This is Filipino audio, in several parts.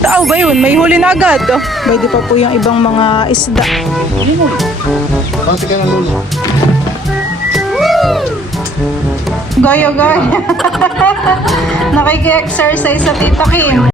Tao ba yun? May huli na agad. Oh. Pwede pa po yung ibang mga isda. Pati ka ng lulo. Gaya. Nakiki-exercise sa Tita Kim.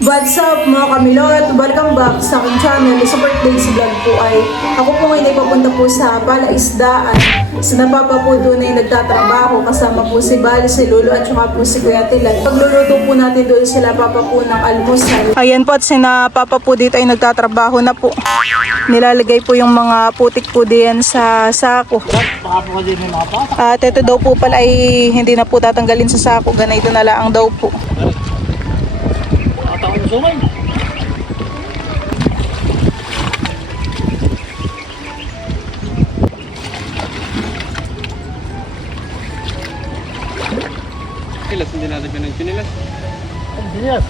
What's up mga kamilot? Welcome back sa aking channel. Support Days Vlog po ay ako po ngayon ay papunta po sa Palaisdaan. Sa napapa po doon ay nagtatrabaho kasama po si Bali, si Lolo at saka po si Kuya Tilan. Pagluluto po natin doon sila papa po ng almusal. Ayan po at sina papa po dito ay nagtatrabaho na po. Nilalagay po yung mga putik po diyan sa sako. At ito daw po pala ay hindi na po tatanggalin sa sako. Ganito na lang daw po. Sumay. Chinelas, hindi natin ng chinelas. Chinelas.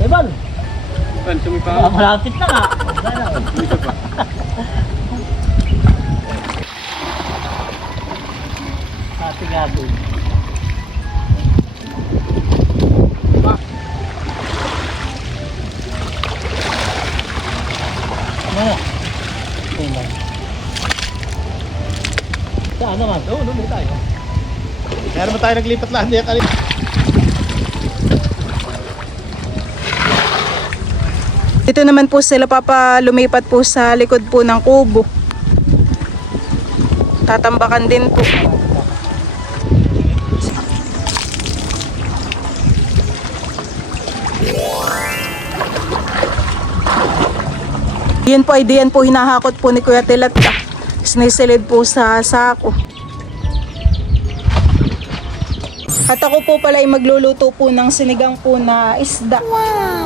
Eban. Pan, sumipa. Malapit na nga. Sumipa pa. Ate gabi. Ano? Tingnan. Saan naman? Doon tayo. Kaya naman tayo naglipat lang diyan kanina. Dito naman po sila papa lumipat po sa likod po ng kubo. Tatambakan din po. Yan po ay diyan po hinahakot po ni Kuya Tilat. Sinisilid po sa sako. At ako po pala ay magluluto po ng sinigang po na isda.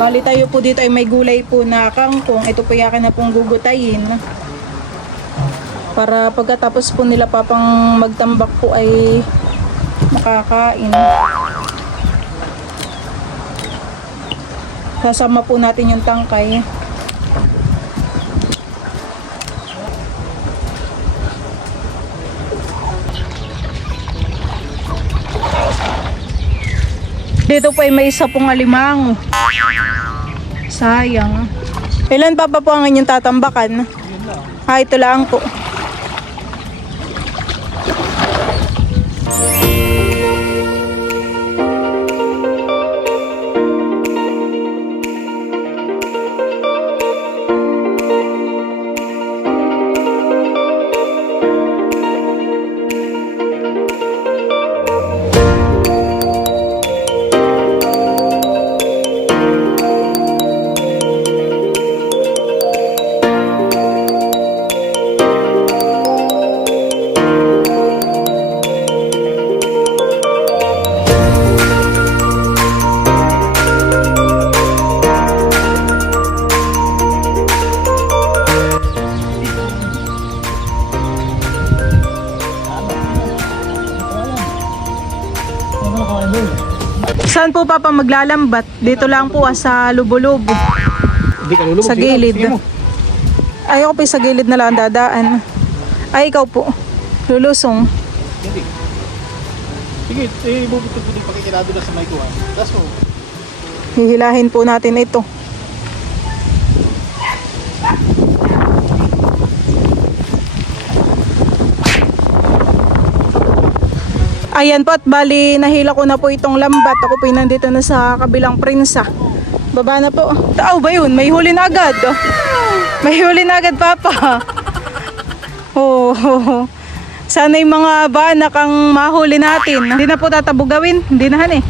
Bali tayo po dito ay may gulay po na kangkong. Ito po yakin na pong gugutayin. Para pagkatapos po nila papang magtambak po ay makakain. Kasama po natin yung tangkay. Dito po ay may isa pong alimango. Sayang. Ilan pa po ang inyong tatambakan? Ito lang po. Saan po papa maglalambat? Dito lang po sa lubo-lubo. Hindi ka lulubog. Sa gilid. Ay ako po sa gilid na lang dadaan. Ay ikaw po. Lulusong. Hindi. Sige, ibubutod po din pakikilado na sa may kuhan. That's all. Hihilahin po natin ito. Ayan po at bali nahila ko na po itong lambat. Ako po nandito na sa kabilang prinsa. Baba na po. Tao ba yun? May huli na agad. Oh. May huli na agad papa. Oh. Sana yung mga banak ang mahuli natin. Hindi na po tatabugawin. Hindi na han eh.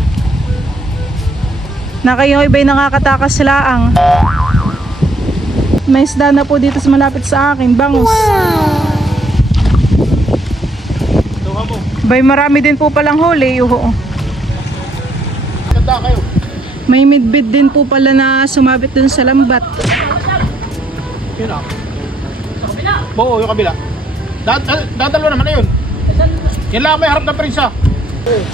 Na kayo iba'y nakakatakas laang. May isda na po dito sa malapit sa akin. Bangus. Bay marami din po palang huli. Ganda kayo. May midbid din po pala na sumabit dun sa lambat. Yun ah. Oo, yung kabila. Dadalo naman na yun. Yan lang may harap na prinsa.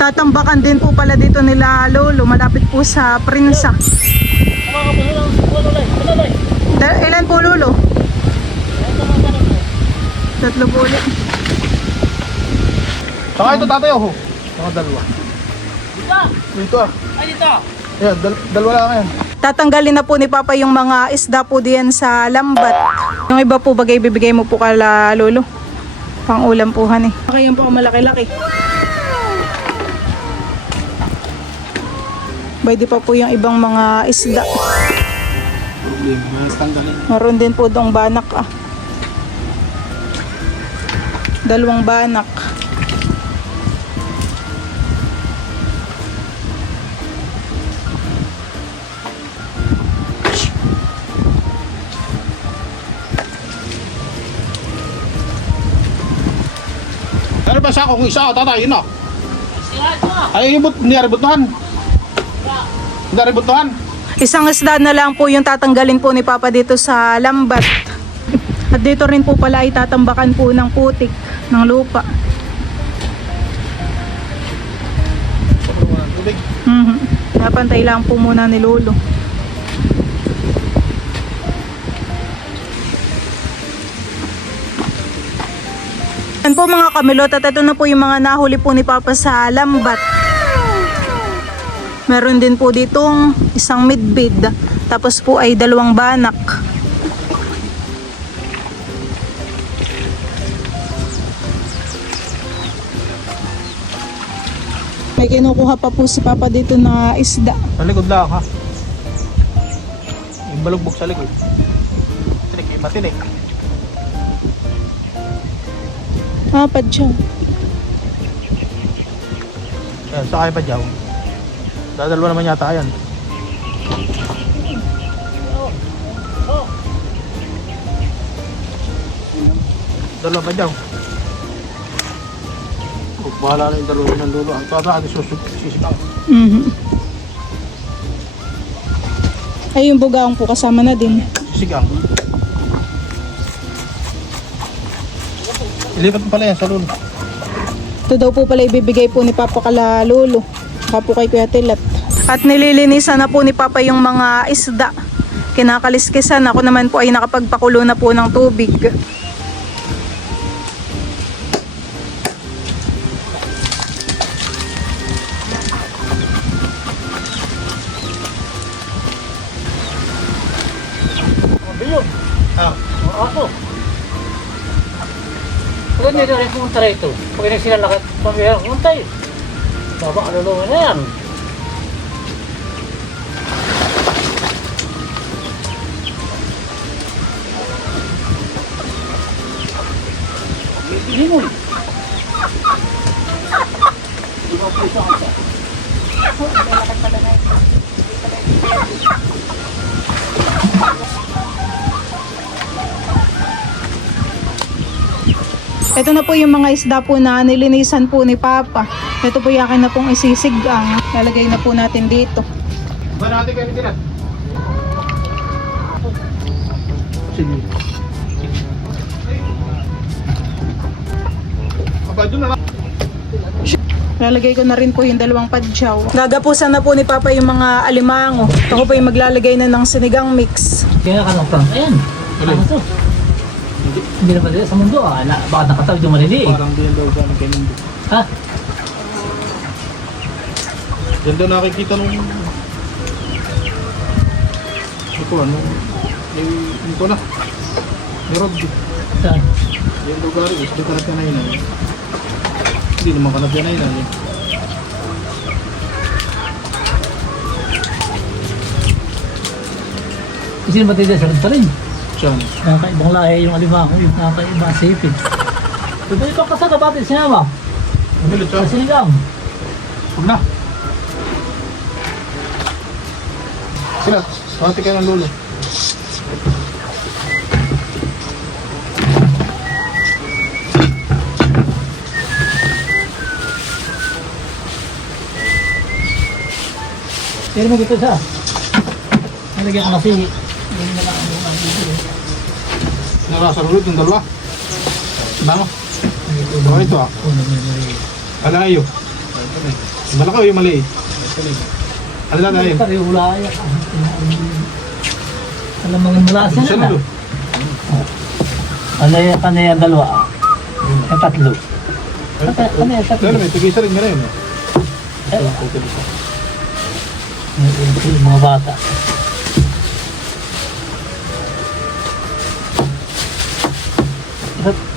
Tatambakan din po pala dito nila Lolo. Malapit po sa prinsa. Ilan po Lolo? 3 po ulit. Saka ito tatay oh. Saka dalawa. Dito ah. Ay, dito. Ayan, dalawa lang yan. Tatanggalin na po ni Papa yung mga isda po diyan sa lambat. Yung iba po bagay bibigay mo po kala lolo. Pang ulam po han eh. Kaya po malaki-laki. Pwede pa po yung ibang mga isda. Meron din po dong banak ah. 2 banak. Ano ba sa kung isa, tatay, yun ah. Ay, hindi ributuhan. Hindi ributuhan. Isang isda na lang po yung tatanggalin po ni Papa dito sa lambat. At dito rin po pala itatambakan po ng putik ng lupa. Tubig. Napantay lang po muna ni Lolo. Yan po mga kamilot, at ito na po yung mga nahuli po ni Papa sa lambat. Meron din po ditong isang midbid, tapos po ay 2 banak. May kinukuha pa po si Papa dito na isda. Sa likod lang ha. Yung balugbog sa likod. Tinik, matinik. Apat siya. Ayan, sakay pa dyan. Dadalwa naman yata yan. Dalawa pa dyan. Bahala na yung dalawa ng lulo. Ang tata atin sisigang. Ay, yung bugaong po kasama na din. Sisigang. Ilipat mo pala yan sa lulo. Ito daw po pala ibibigay po ni Papa kala Lolo. Saka po kay Kuya Tilat. At nililinisan na po ni Papa yung mga isda. Kinakaliskisan. Ako naman po ay nakapagpakulo na po ng tubig. Bilyon. Ako. Pag hindi na rin pumunta rito, pag hindi sila lakat pamilya, pumunta yun. Baba, alulungan na yan. Lingon. Ikaw po ito ang Ito na po yung mga isda po na nilinisan po ni Papa. Ito po yakin na pong isisigang. Lalagay na po natin dito. Ba natin kayo tinan? Sige. Aba, doon na lang. Lalagay ko na rin po yung 2 padyaw. Gagapusan na po ni Papa yung mga alimango. Ako po yung maglalagay na ng sinigang mix. Kaya ka ng prank. Ayan. Ano to? Hindi naman dito sa mundo ah. Bakit nakatawid yung maliliit? Parang din daw gano'n kayo nito. Ha? Yan daw nakikita nung... Ito ano? Ito na. May rod. Saan? Yan daw gari. Hindi ka nagkanay na. Hindi naman ka nagkanay na. Kasi naman tayo sa pa rin. Diyan. Nakakaibang lahi yung alimango, yung nakakaibang sipin. Pwede ikaw kasaka batin sinama. Umilit siya. Sa sinigang. Huwag na. Sila. Pati kayo ng lulo. Pero mo gito siya. Nalagyan ko na si... Nasa lulot yung dalawa. Bango. Oh, ito ah. Alayo. Malaki o yung maliit? Alala na yun. Pari ulaya. Alam mo yung mula Sa siya na. lulo. Ano yan 2? Ang 3. Ano yan 3? Pero may tigisa rin nga rin. Eh, Yung mga bata.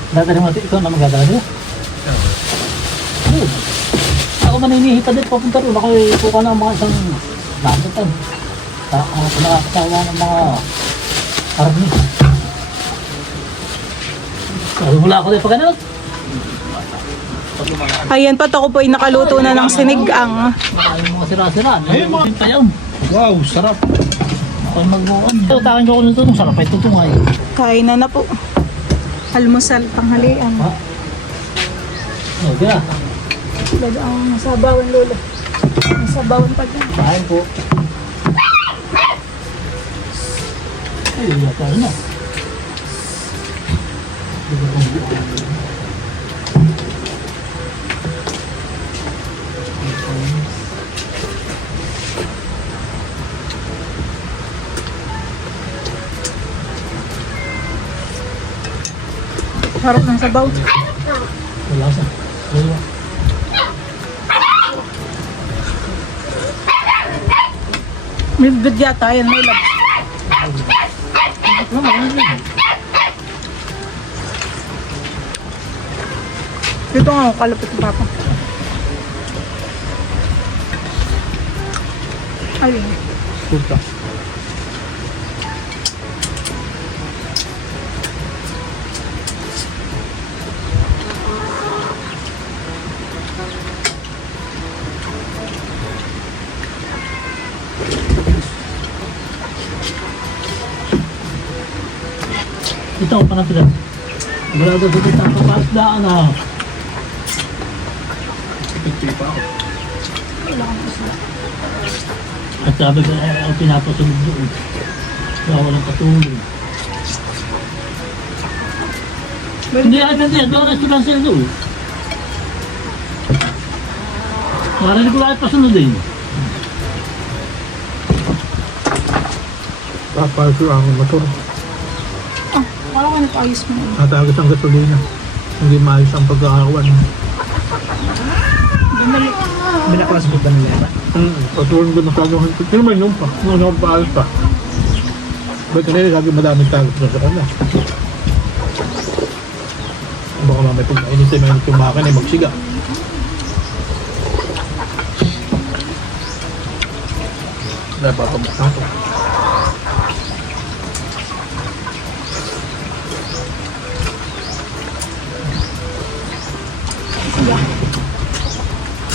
Dadali mo ito na magdadala nila? Ayun. Ako maninihipa din papunta rin. Ako ipuka na ang mga isang namutan. Ako nakakasawa ng mga army. Wala ako din pa ganun. Ayan, pat ako po ay nakaluto na ng sinigang. Yung mga sira-sira. Ayun, mga- Pinta yun. Wow, sarap. Ako yung magbuon. Takin ko nito. Sarap ay tutungay. Kain na po. Almusal, tanghalian. Ha? O, diyan. Lalo ang nasabawan, Lola. Nasabawan pa dyan. Kain po. Ay, yata na. Harap ng sabaw. Wala sa. Wala. May good yata yan, Lola. Dito nga ako, kalapit ng papa. Ayun. Puta. Ito ang panatilan. Wala daw sa kita ang paasdaan na. Pagpili pa ako. At sabi ko, ako pinapasunod doon. Wala walang katulong. Hindi hindi. Doon restaurant sila doon. Marinig ko lahat pasunod din. Papasyo ang motor. Wala ka nag-ayos mo. Natagos ang gasolina. Hindi maayos ang pagkakakuan. Binaklasbog ba nila ba? Patuloy ba nakagawa? Pero may nung pa. Nung nakapaalas pa. Ba't kanina sabi madaming tagos na sa kanya? Baka mamay pag mainit ay may tumakan ay magsiga. Napapabak na ito.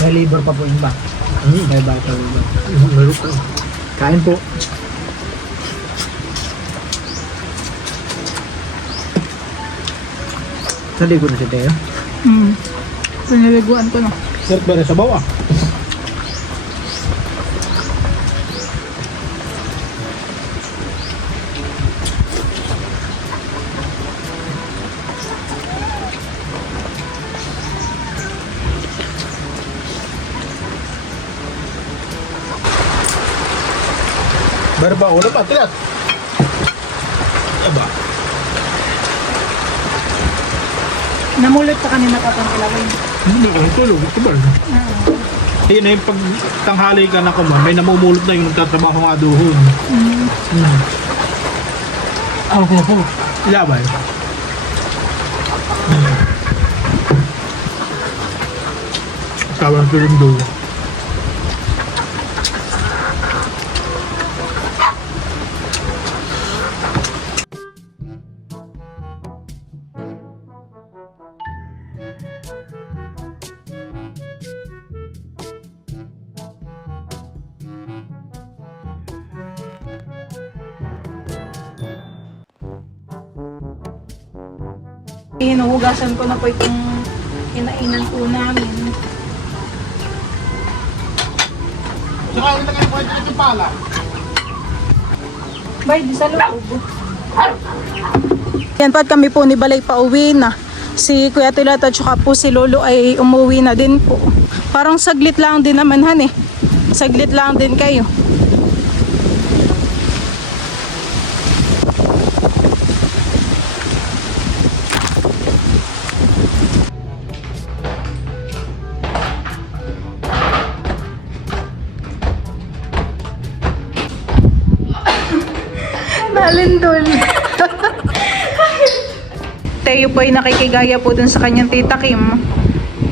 May labor pa po yun ba? May vital labor. Meron pa. Kain po. Naligo na si Teo. Pinaliguan ko na. Sarap ba rin sa bawa? Meron ba ulo pa? Tilat! Aba. Namulot ka kanina pa pang ilawin. Hindi ko tulog. Ito ba? Hindi na yung pag tanghali ka na kuman, may namumulot na yung nagtatrabaho ng aduhon. Ako kaya po. Ilabay. Tawang tulong doon. Hinuhugasan ko na po itong kinainan po namin. Saka yung lagay mo ito pala. Bay, di sa loob. Yan pat kami po ni Balay pa uwi na. Si Kuya Tilat at saka po si Lolo ay umuwi na din po. Parang saglit lang din naman han eh. Saglit lang din kayo. Alindol. Teo po ay nakikigaya po dun sa kanyang tita Kim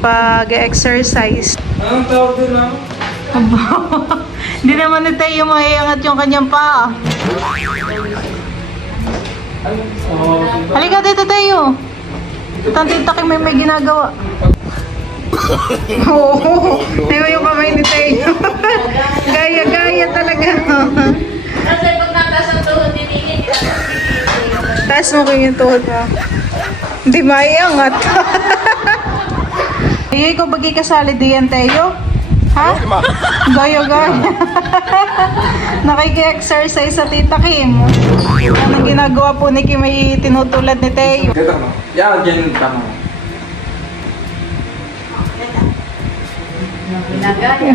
pag-exercise. Anong tawag doon na? Hindi naman ni Teo maiangat yung kanyang paa. Halika dito, Teo. Itang tita Kim may ginagawa. Oo, Teo yung kamay ni Teo. Gaya-gaya talaga. Kasi pag nataas ang tuhod, dinigin nila. Taas mo ko yung tuhod mo. Hindi maiangat. Iyo, ikaw bagi kasali diyan, Teo? Ha? Gaya-gaya. Nakiki-exercise sa tita Kim. Anong ginagawa po ni Kim ay tinutulad ni Teo. Yeah, dyan tama. Ginagaya.